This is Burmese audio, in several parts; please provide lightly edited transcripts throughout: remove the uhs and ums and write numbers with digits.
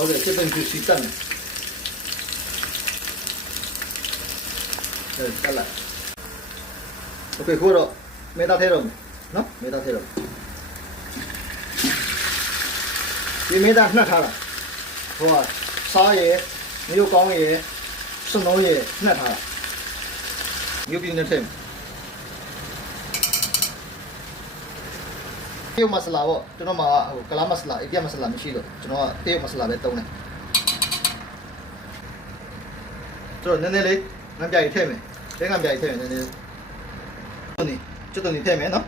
ဟုတ်တယ်ချက်ပင်သူစီတက်မယ်တက်လိုက်โอเคခုတော့မေတာထဲတော့နော်မေတာထဲတော့ဒီမေတာနှက်ထားတာဟိုကစားရယ်မျိုးကောင်းရယ်စွန်လုံးရယ်နှက်ထားတာမျိုးပြင်းနဲ့ထည့်တေးမဆလာပေါ့ကျွန်တော်မှာဟိုကလာမဆလာအပြတ်မဆလာမရှိလို့ကျွန်တော်ကတေးမဆလာပဲတုံးတယ်ဆိုတော့နည်းနည်းလေးငမ်းပြားကြီးထည့်မယ်တဲငမ်းပြားကြီးထည့်မယ်နည်းနည်းကျွတ်တုံးနေထည့်မယ်နော်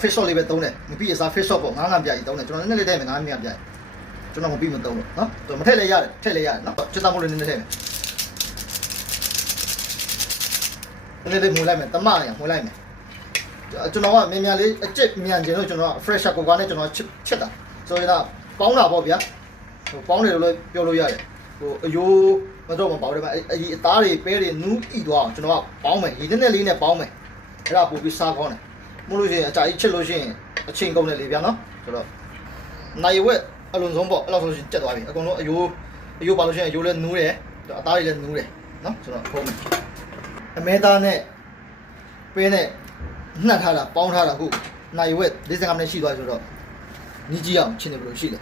fish sauce လေးပဲတုံးတယ်မပြီးအစား fish sauce ပေါ့ငါးငမ်းပြားကြီးတုံးတယ်ကျွန်တော်နည်းနည်းလေးထည့်မယ်ငါးငမ်းပြားကြီးကျွန်တော်မပြီးမတုံးလို့နော်မထည့်လည်းရတယ်ထည့်လည်းရတယ်နော်ကျွတ်တောင်မို့လို့နည်းနည်းထည့်မယ်နည်းနည်းလေးမွေးလိုက်မယ်တမရမွေးလိုက်မယ်ကျွန်တော်ကမြန်မြန်လေးအကျစ်မြန်ကျင်လို့ကျွန်တော်က fresh ကိုကနဲ့ကျွန်တော်ချက်တာဆိုရင်တော့ပေါင်းတာပေါ့ဗျာဟိုပေါင်းတယ်လို့လည်းပြောလို့ရတယ်ဟိုအယိုးမတော့မပေါင်းတယ်ဗျအသားတွေပဲတွေနူးဣသွားအောင်ကျွန်တော်ကပေါင်းမယ်ရေနဲ့လေးနဲ့ပေါင်းမယ်အဲ့ဒါပို့ပြီးစားကောင်းတယ်မို့လို့ရှိရင်အကြာကြီးချက်လို့ရှိရင်အချိန်ကုန်တယ်လေဗျာနော်ဆိုတော့နိုင်ဝက်အလုံးစုံပေါ့အဲ့လောက်ဆိုရင်ကျက်သွားပြီအကုန်လုံးအယိုးပါလို့ရှိရင်အယိုးလည်းနူးတယ်အသားတွေလည်းနူးတယ်နော်ဆိုတော့ဖုံးမယ်အမဲသားနဲ့ပင်းနဲ့နှက်ထားတာပေါင်းထားတာခုနိုင်ဝက်45မိနစ်ရှိသွားဆိုတော့နီးကြည့်အောင်ချင်းနေဘယ်လိုရှိလဲ